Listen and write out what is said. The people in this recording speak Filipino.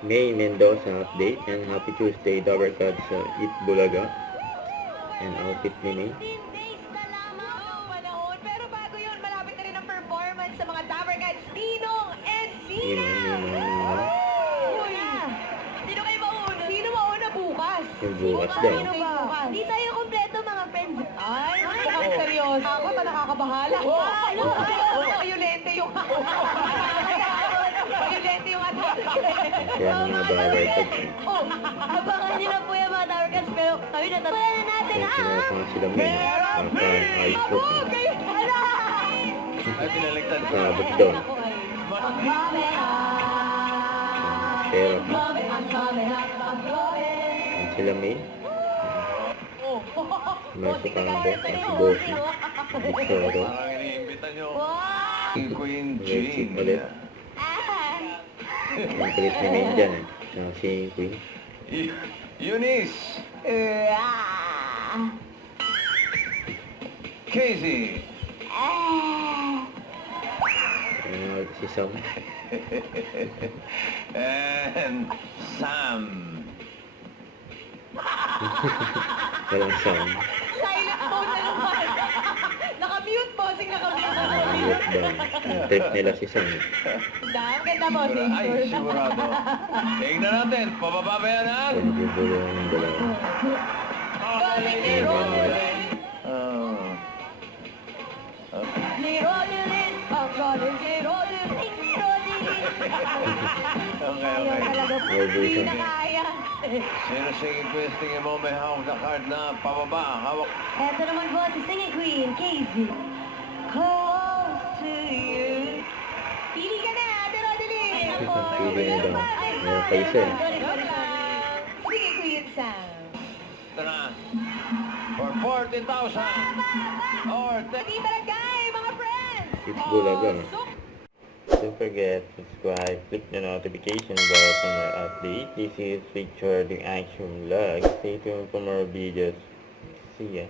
May Mendoza update and happy Tuesday Dabber Cats sa Eat Bulaga and outfit ni May. 15 days na lamang panahon. Pero bago yun, malapit na rin ang performance sa mga Dabber Cats, Ninong and Nina! Uy! Sino kayo mauna? Sino mauna bukas? Yung bukas daw. Sino ba? Di tayo kompleto mga friends. Ay, mukhang seryoso. Ako pa nakakabahala. Violente yung... Violente yung ato. Kaya mga Dabber Cats. Oh, abangan nyo na po yung mga Dabber Cats, pero kami natatayan na natin, Kaya sinasama sila May. Ice Abo, cream. kayo! Ala! Ay, pinaligtad ko. Sabot doon. Pero yan sila May. Merso Campo. Si Bossy. Victoro. Parang iniimbita nyo. Wow! Queen Mercy Jean. ulit. Ang kulit ni May dyan eh. Saka si Queen. Eunice. Casey. Si Sam. And Sam. Walang Sam. Silent mode na naman. Naka-mute, bossing, naka-mute. Ayot daw. Ang trip nila si Sam. Dam, ganda, bossing. Ay, sigurado. Tingnan natin. Pababa ba yan, ha? Kaya nagbubulo ng dalawa. Rolling, ni rolling. Ang rolling, ni rolling. Ni rolling. Okay, Ayaw okay. talaga po. Ay, Hindi bullshit. na kaya. Sino singing queen? Tingin mo may hawak na card na pababa. Hawak. Eto naman po, si Singing Queen, Casey. Close to you. Pili ka na, Ate Rodeline. Ako. Pili na daw. Meron pa isa eh. Singing Queen Sam. Ito na. For 40,000. Or Hindi barangay, mga friends. It's Bulaga. Oh, Don't forget, subscribe, click the notification bell for more updates. This is Victor, the action vlog. Stay tuned for more videos. See ya.